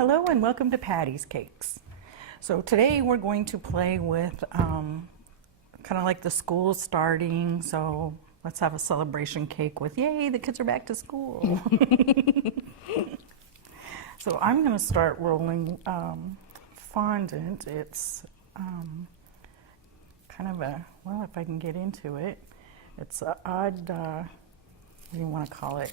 Hello and welcome to Patty's Cakes. So today we're going to play with kind of like the school starting, so let's have a celebration cake with yay, the kids are back to school. So I'm going to start rolling fondant. It's kind of a, well, if I can get into it, it's an odd, what do you want to call it,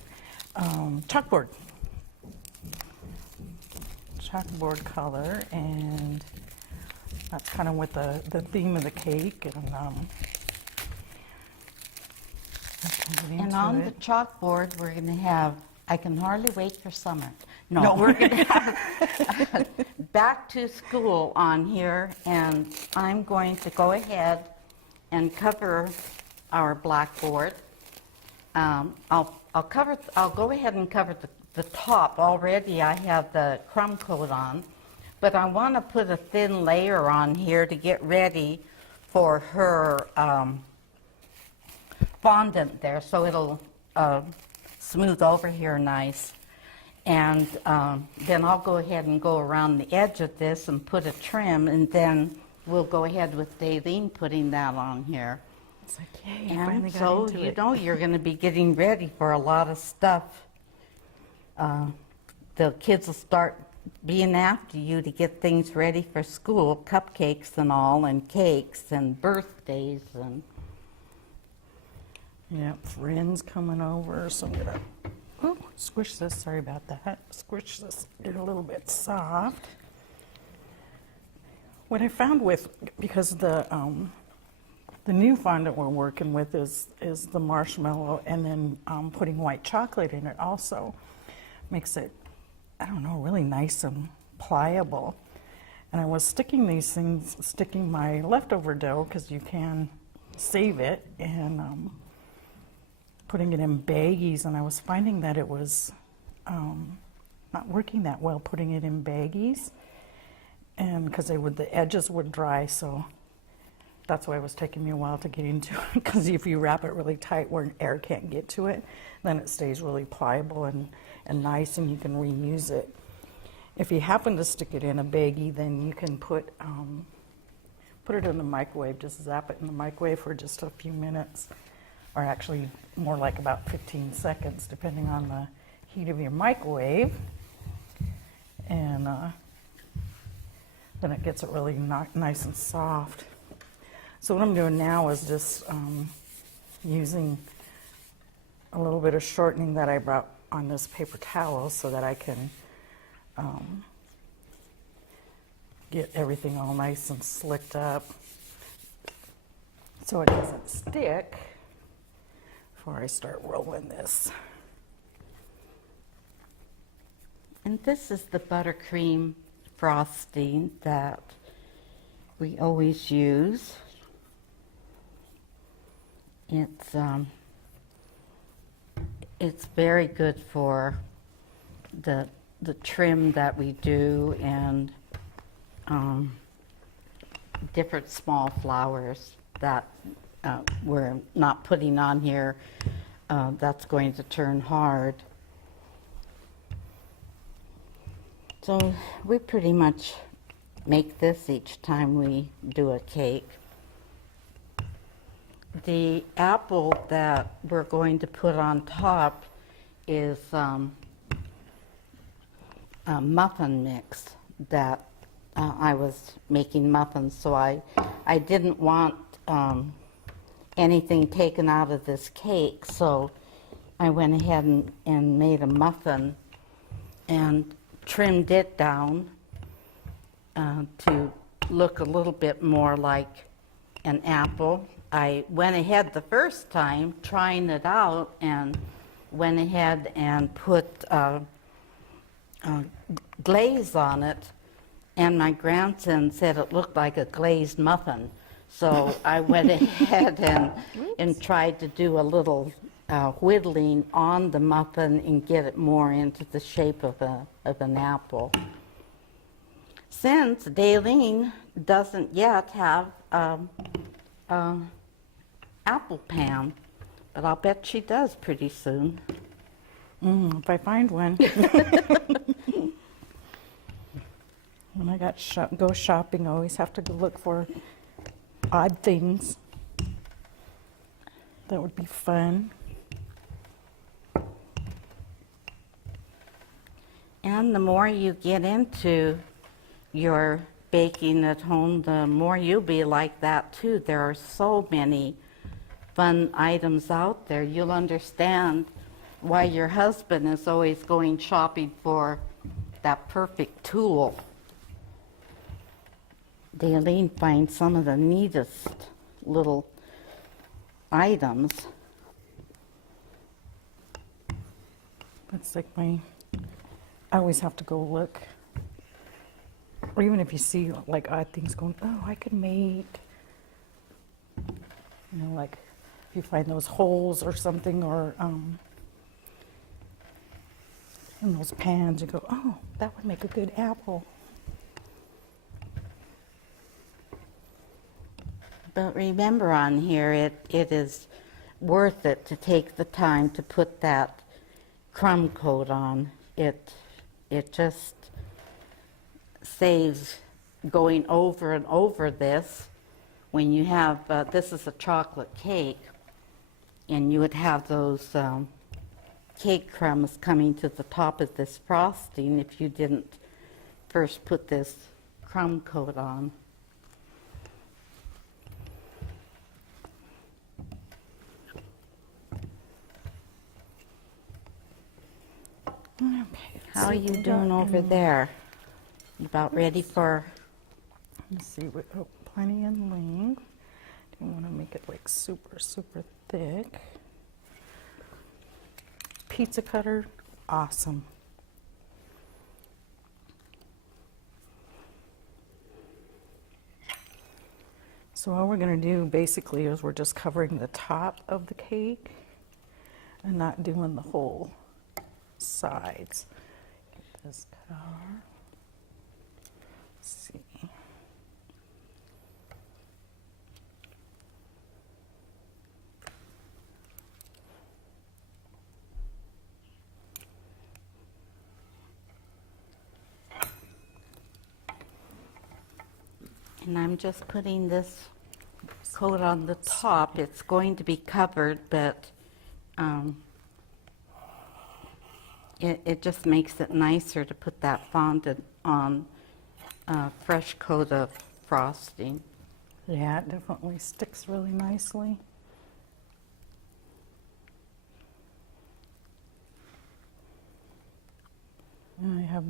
chalkboard color, and that's kind of with the theme of the cake. And on the chalkboard, we're going to have, I can hardly wait for summer. No, we're going to have back to school on here, and I'm going to go ahead and cover our blackboard. I'll go ahead and cover the top. Already I have the crumb coat on, but I want to put a thin layer on here to get ready for her fondant there, so it'll smooth over here nice. And then I'll go ahead and go around the edge of this and put a trim, and then we'll go ahead with Dalene putting that on here. It's like, yay, and so you know you're going to be getting ready for a lot of stuff. The kids will start being after you to get things ready for school, cupcakes and all, and cakes and birthdays and. Yeah, friends coming over, so I'm gonna squish this. Sorry about that. Squish this, get it a little bit soft. What I found because the new fondant we're working with is the marshmallow, and then putting white chocolate in it also makes it, I don't know, really nice and pliable. And I was sticking my leftover dough, because you can save it, and putting it in baggies, and I was finding that it was not working that well putting it in baggies, and because the edges would dry, so that's why it was taking me a while to get into it, because if you wrap it really tight where air can't get to it, then it stays really pliable and nice, and you can reuse it. If you happen to stick it in a baggie, then you can put it in the microwave, just zap it in the microwave for just a few minutes, or actually more like about 15 seconds, depending on the heat of your microwave. And then it gets it really nice and soft. So what I'm doing now is just using a little bit of shortening that I brought on this paper towel, so that I can get everything all nice and slicked up so it doesn't stick before I start rolling this. And this is the buttercream frosting that we always use. It's very good for the trim that we do, and different small flowers that we're not putting on here. That's going to turn hard. So we pretty much make this each time we do a cake. The apple that we're going to put on top is a muffin mix that I was making muffins, so I didn't want anything taken out of this cake, so I went ahead and made a muffin and trimmed it down to look a little bit more like an apple. I went ahead the first time trying it out and went ahead and put glaze on it, and my grandson said it looked like a glazed muffin. So I went ahead and tried to do a little whittling on the muffin and get it more into the shape of an apple. Since Dalene doesn't yet have apple pan, but I'll bet she does pretty soon. If I find one. When I go shopping, I always have to go look for odd things. That would be fun. And the more you get into your baking at home, the more you'll be like that too. There are so many fun items out there. You'll understand why your husband is always going shopping for that perfect tool. Dalene finds some of the neatest little items. That's like I always have to go look. Or even if you see like odd things going, oh, I could make, like if you find those holes or something, or in those pans, you go, oh, that would make a good apple. But remember on here, it is worth it to take the time to put that crumb coat on. It just saves going over and over this. When you have, this is a chocolate cake, and you would have those cake crumbs coming to the top of this frosting if you didn't first put this crumb coat on. Okay. How are you doing over there? You about ready for? Let's see, plenty in length. Don't want to make it like super, super thick. Pizza cutter, awesome. So all we're going to do basically is we're just covering the top of the cake and not doing the whole sides. Get this cut off. Let's see. And I'm just putting this coat on the top. It's going to be covered, but it just makes it nicer to put that fondant on a fresh coat of frosting. Yeah, it definitely sticks really nicely. And I have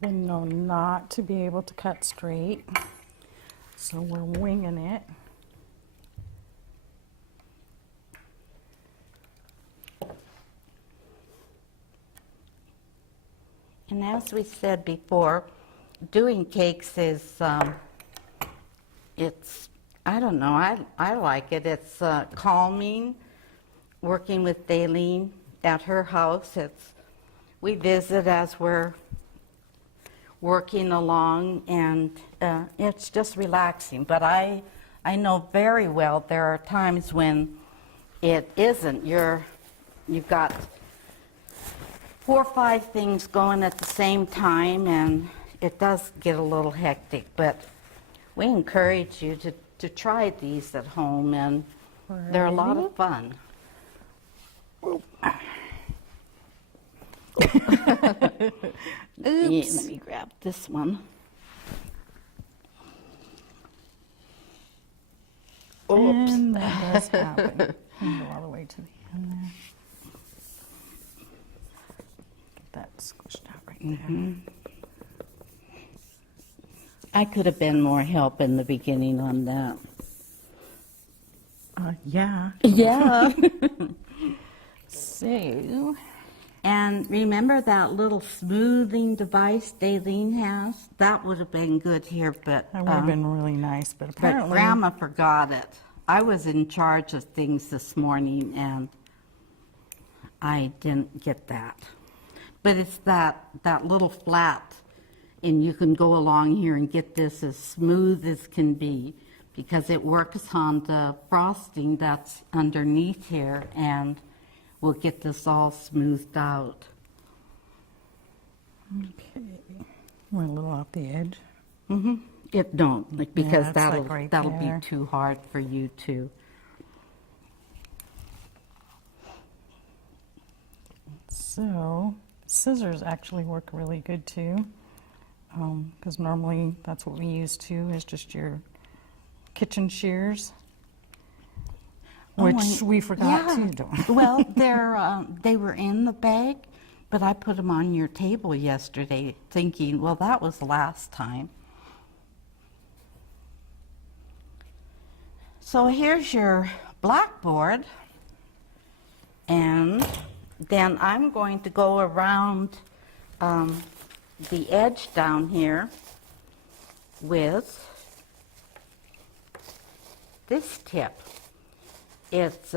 been known not to be able to cut straight, so we're winging it. And as we said before, doing cakes is, it's, I don't know, I like it. It's calming, working with Dalene at her house. We visit as we're working along, and it's just relaxing. But I know very well there are times when it isn't. You've got 4 or 5 things going at the same time, and it does get a little hectic. But we encourage you to try these at home, and they're a lot of fun. Oops. Let me grab this one. Oops. And that does happen. And go all the way to the end there. Get that squished out right there. I could have been more help in the beginning on that. Yeah. Yeah. So, And remember that little smoothing device Dalene has? That would have been good here, but that would have been really nice, but but apparently Grandma forgot it. I was in charge of things this morning, and I didn't get that. But it's that little flat, and you can go along here and get this as smooth as can be, because it works on the frosting that's underneath here, and we'll get this all smoothed out. Okay. Went a little off the edge. Mm-hmm. It don't, like, because it's that'll like right that'll there. be too hard for you to. So scissors actually work really good too, because normally that's what we use too, is just your kitchen shears, which and- we forgot yeah. to do. Well, they were in the bag, but I put them on your table yesterday thinking, well, that was last time. So here's your blackboard, and then I'm going to go around the edge down here with this tip. It's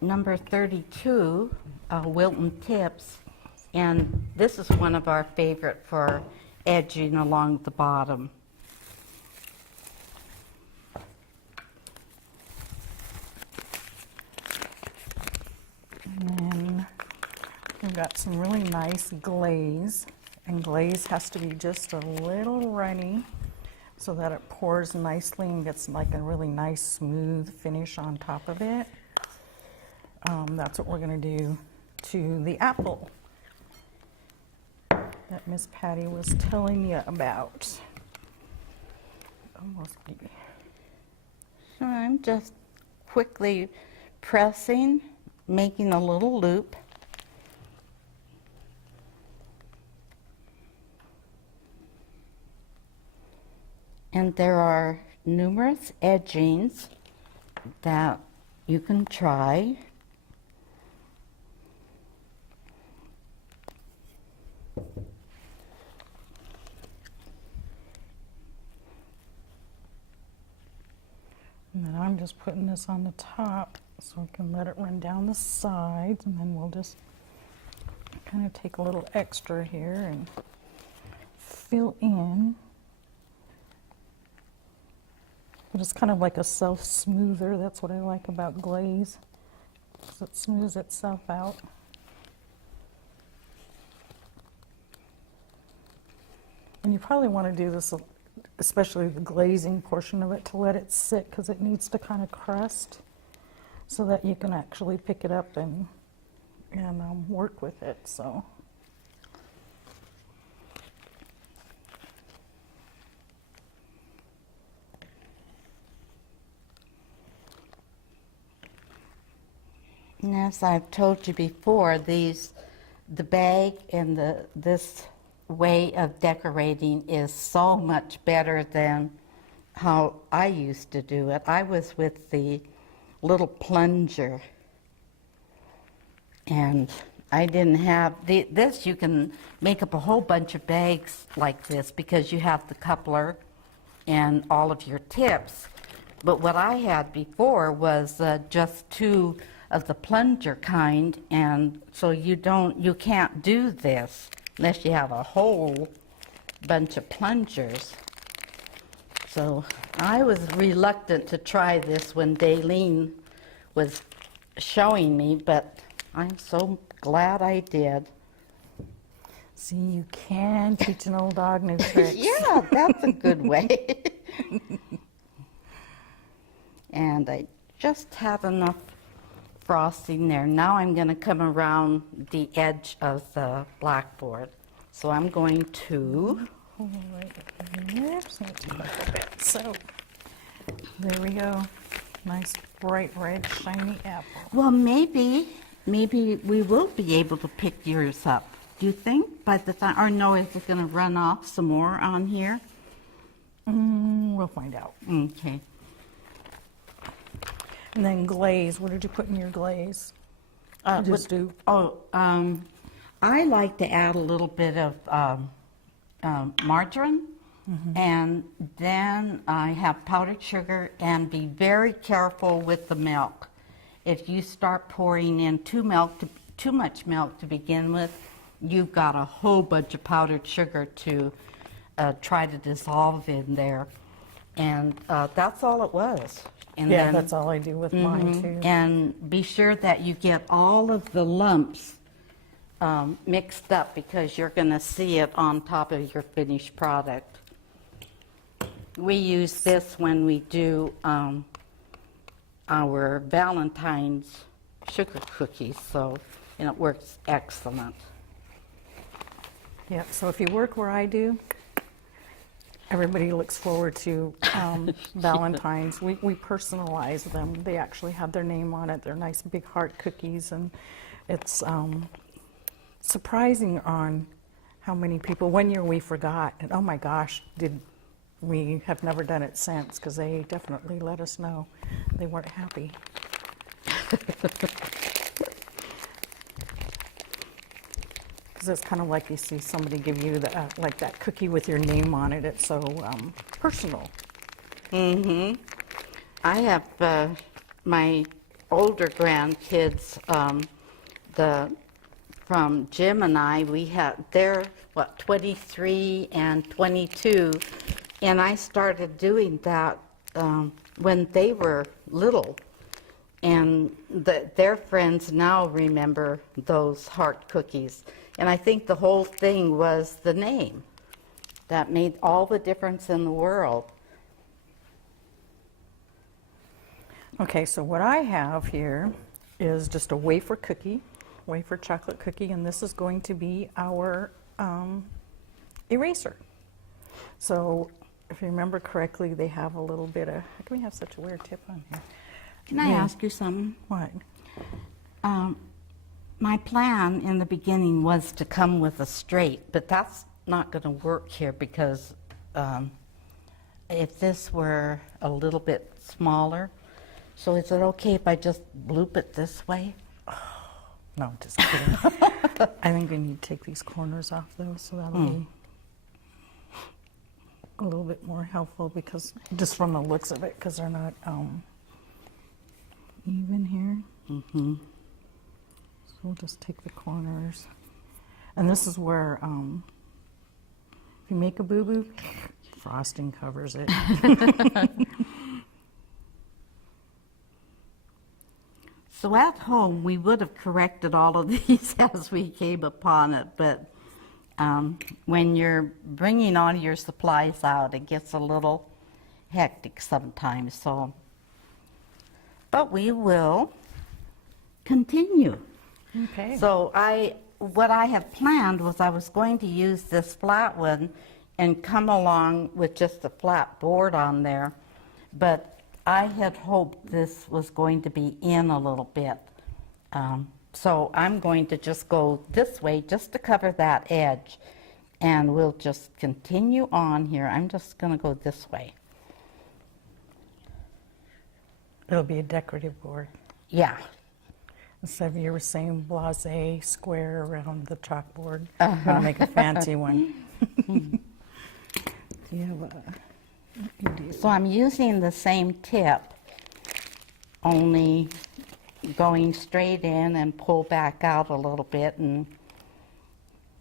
number 32, Wilton Tips, and this is one of our favorite for edging along the bottom. And then we've got some really nice glaze, and glaze has to be just a little runny so that it pours nicely and gets like a really nice smooth finish on top of it. That's what we're going to do to the apple that Miss Patty was telling you about. Almost be. So I'm just quickly pressing, making a little loop. And there are numerous edgings that you can try. And then I'm just putting this on the top so I can let it run down the sides, and then we'll just kind of take a little extra here and fill in. But it's kind of like a self-smoother. That's what I like about glaze, 'cause it smooths itself out. And you probably want to do this, especially the glazing portion of it, to let it sit, because it needs to kind of crust so that you can actually pick it up and work with it. So. And as I've told you before, the bag and this way of decorating is so much better than how I used to do it. I was with the little plunger, and I didn't have this. You can make up a whole bunch of bags like this because you have the coupler and all of your tips. But what I had before was just two of the plunger kind, and so you can't do this unless you have a whole bunch of plungers. So I was reluctant to try this when Dalene was showing me, but I'm so glad I did. See, you can teach an old dog new tricks. Yeah, that's a good way. And I just have enough frosting there. Now I'm going to come around the edge of the blackboard. So I'm going to... Hold right there. So let's go back a bit. So there we go. Nice bright red shiny apple. Well, maybe we will be able to pick yours up. Do you think by the time, or no, is it going to run off some more on here? We'll find out. Okay. And then glaze. What did you put in your glaze? Just do. I like to add a little bit of margarine, and then I have powdered sugar, and be very careful with the milk. If you start pouring in too much milk to begin with, you've got a whole bunch of powdered sugar to try to dissolve in there, and that's all it was. And Yeah, then, that's all I do with mine too. and be sure that you get all of the lumps mixed up because you're going to see it on top of your finished product. We use this when we do our Valentine's sugar cookies, so and it works excellent. Yeah, so if you work where I do, everybody looks forward to Valentine's. We personalize them. They actually have their name on it. They're nice big heart cookies, and it's surprising on how many people. One year we forgot, and oh my gosh, we have never done it since, because they definitely let us know they weren't happy. Because it's kind of like you see somebody give you like that cookie with your name on it. It's so personal. Mm-hmm. I have my older grandkids, from Jim and I, they're 23 and 22, and I started doing that when they were little. And their friends now remember those heart cookies. And I think the whole thing was the name that made all the difference in the world. Okay, so what I have here is just a wafer chocolate cookie, and this is going to be our eraser. So if you remember correctly, they have a little bit of, how can we have such a weird tip on here? Can I ask you something? What? My plan in the beginning was to come with a straight, but that's not going to work here because if this were a little bit smaller, so is it okay if I just loop it this way? No, just kidding. I think we need to take these corners off though, so that'll be a little bit more helpful, because just from the looks of it, because they're not even here. Mm-hmm. So we'll just take the corners. And this is where, if you make a boo-boo, frosting covers it. So at home, we would have corrected all of these as we came upon it, but when you're bringing all your supplies out, it gets a little hectic sometimes. But we will continue. Okay. So what I have planned was I was going to use this flat one and come along with just a flat board on there, but I had hoped this was going to be in a little bit. So I'm going to just go this way just to cover that edge, and we'll just continue on here. I'm just going to go this way. It'll be a decorative board. Yeah. Instead of your same blasé square around the chalkboard, I'm going to make a fancy one. Do you have you do. So I'm using the same tip, only going straight in and pull back out a little bit, and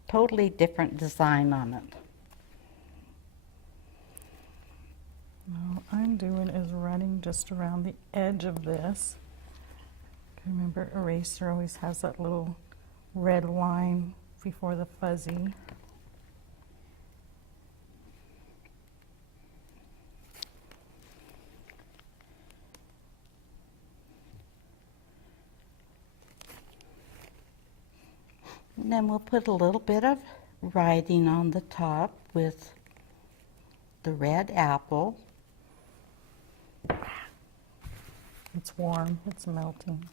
totally different design on it. All I'm doing is running just around the edge of this. Remember, eraser always has that little red line before the fuzzy. And then we'll put a little bit of writing on the top with the red apple. It's warm, it's melting.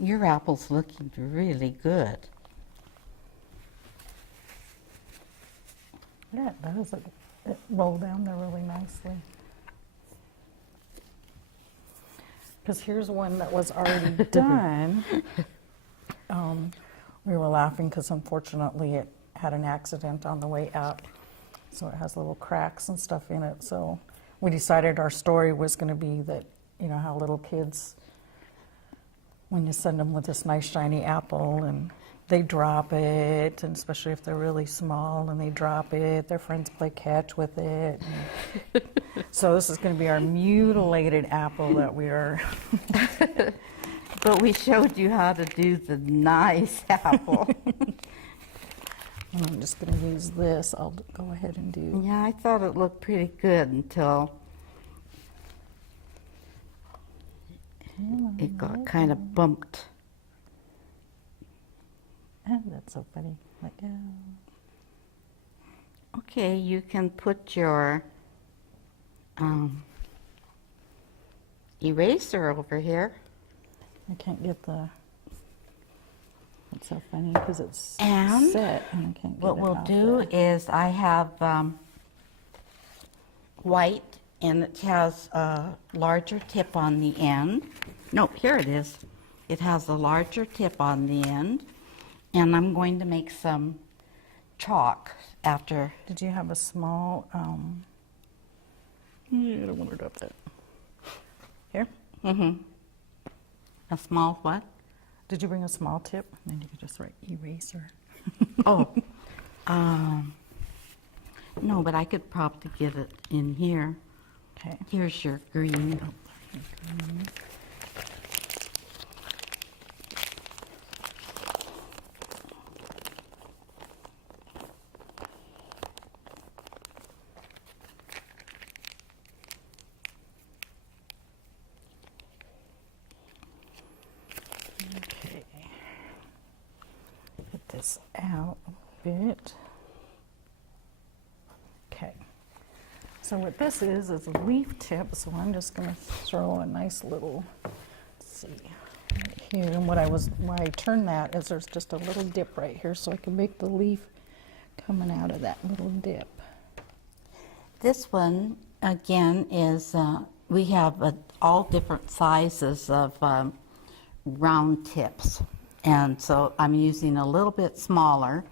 Your apple's looking really good. Yeah, it does. It rolled down there really nicely. Because here's one that was already done. We were laughing because unfortunately it had an accident on the way up. So it has little cracks and stuff in it. So we decided our story was going to be that, you know, how little kids, when you send them with this nice shiny apple, and they drop it, and especially if they're really small and they drop it, their friends play catch with it. So this is going to be our mutilated apple that we are. But we showed you how to do the nice apple. And I'm just going to use this. I'll go ahead and do. Yeah, I thought it looked pretty good until it got kind of bumped. Oh, that's so funny. Let go. Okay, you can put your eraser over here. I can't get the. It's so funny because it's And set and I can't get what it we'll off do there. is I have white, and it has a larger tip on the end. No, here it is. It has a larger tip on the end, and I'm going to make some chalk after. Did you have a small? I don't want it up there. Here. Mm-hmm. A small what? Did you bring a small tip? And then you could just write eraser. Oh, no, but I could probably get it in here. Okay. Here's your green. Okay. Put this out a bit. Okay. So what this is a leaf tip, so I'm just going to throw a nice little, let's see, right here. And why I turn that is there's just a little dip right here, so I can make the leaf coming out of that little dip. This one, again, is, we have all different sizes of round tips. And so I'm using a little bit smaller.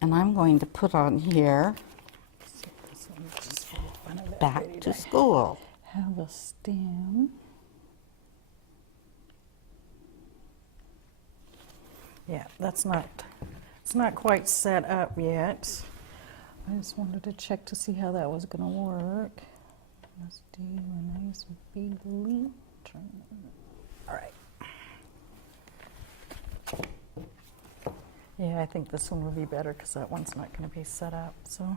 And I'm going to put on here, So let's just for the fun of it, back ready to school. have a stem. Yeah, it's not quite set up yet. I just wanted to check to see how that was going to work. Let's do a nice big leaf turn. All right. Yeah, I think this one will be better because that one's not going to be set up. So.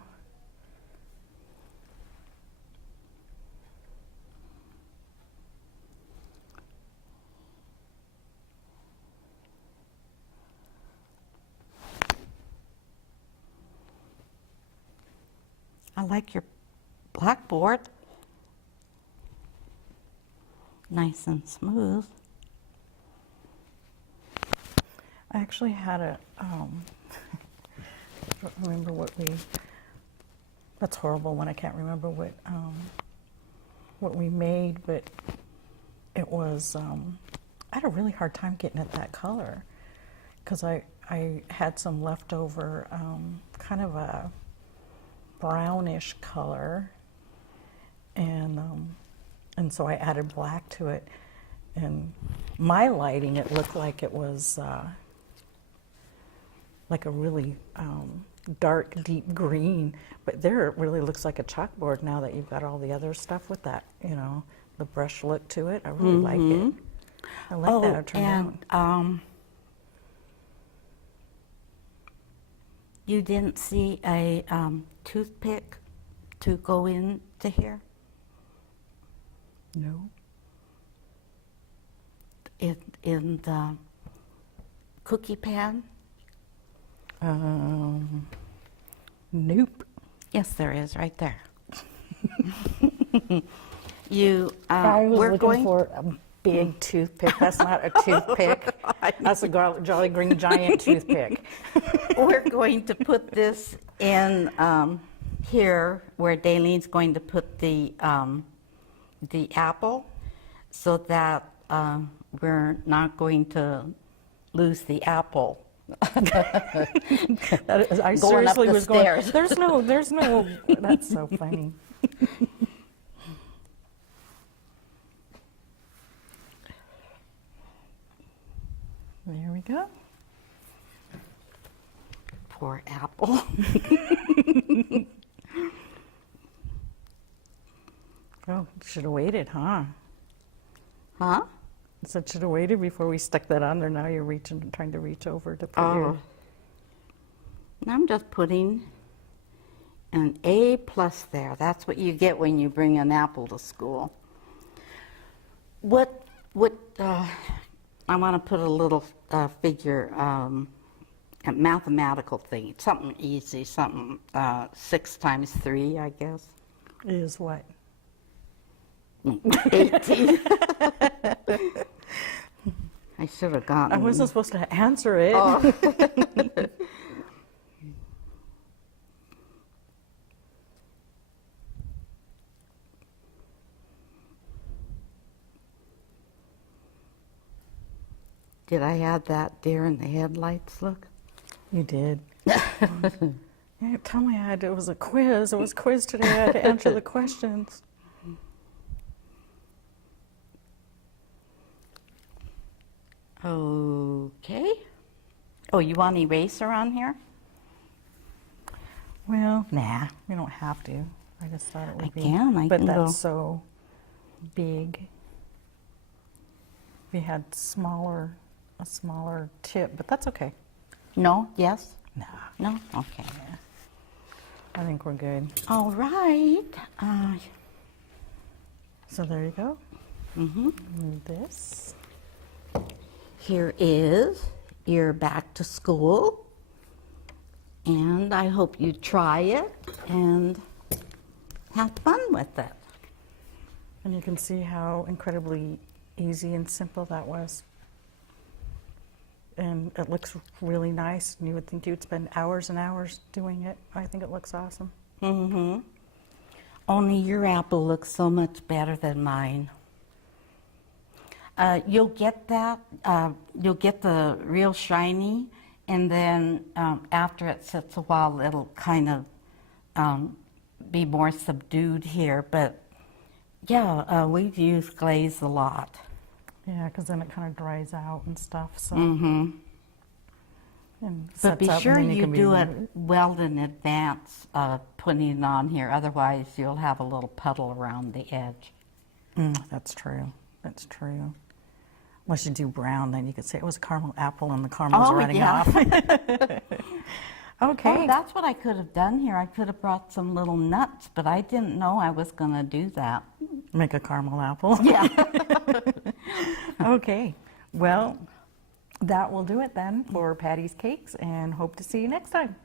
I like your blackboard. Nice and smooth. I actually had a, I don't remember that's horrible when I can't remember what we made, but it was, I had a really hard time getting at that color because I had some leftover kind of a brownish color, and so I added black to it, and my lighting, it looked like it was like a really dark, deep green, but there it really looks like a chalkboard now that you've got all the other stuff with that, the brush look to it. I really like it. I like that it turned out. You didn't see a toothpick to go into here? No. In the cookie pan? Nope. Yes, there is, right there. I was we're looking going for a big toothpick. That's not a toothpick. That's a Jolly Green Giant toothpick. We're going to put this in here where Dalene's going to put the apple, so that we're not going to lose the apple. I Going up seriously the was stairs. going, there's no, that's so funny. There we go. poor apple. Oh, should have waited, huh? Huh? I said should have waited before we stuck that on there. Now you're reaching, trying to reach over to put your... I'm just putting an A+ there. That's what you get when you bring an apple to school. I want to put a little figure, a mathematical thing, something easy, something 6 times 3, I guess. Is what? 18. I should have gotten... I wasn't supposed to answer it. Oh. Did I add that deer in the headlights look? You did. Yeah, tell me it was a quiz. It was a quiz today. I had to answer the questions. Okay. Oh, you want an eraser on here? Well, nah, we don't have to. I just thought it would be. I but can that's go. so big. We had a smaller tip, but that's okay. No? Yes? Nah, No? Okay. I think we're good. All right. So there you go. Mhm. And this. Here is your back to school. And I hope you try it and have fun with it. And you can see how incredibly easy and simple that was. And it looks really nice, and you would think you'd spend hours and hours doing it. I think it looks awesome. Mm-hmm. Only your apple looks so much better than mine. You'll get that, you'll get the real shiny, and then after it sits a while, it'll kind of be more subdued here. But yeah, we've used glaze a lot. Yeah, because then it kind of dries out and stuff. So. Mm-hmm. And But sets be up, and sure then you can be do it removed. well in advance, putting it on here. Otherwise, you'll have a little puddle around the edge. That's true. That's true. Unless you do brown, then you could say it was a caramel apple and the caramel's running off. Okay. Oh, that's what I could have done here. I could have brought some little nuts, but I didn't know I was going to do that. Make a caramel apple. Yeah. Okay. Well, that will do it then for Patty's Cakes, and hope to see you next time.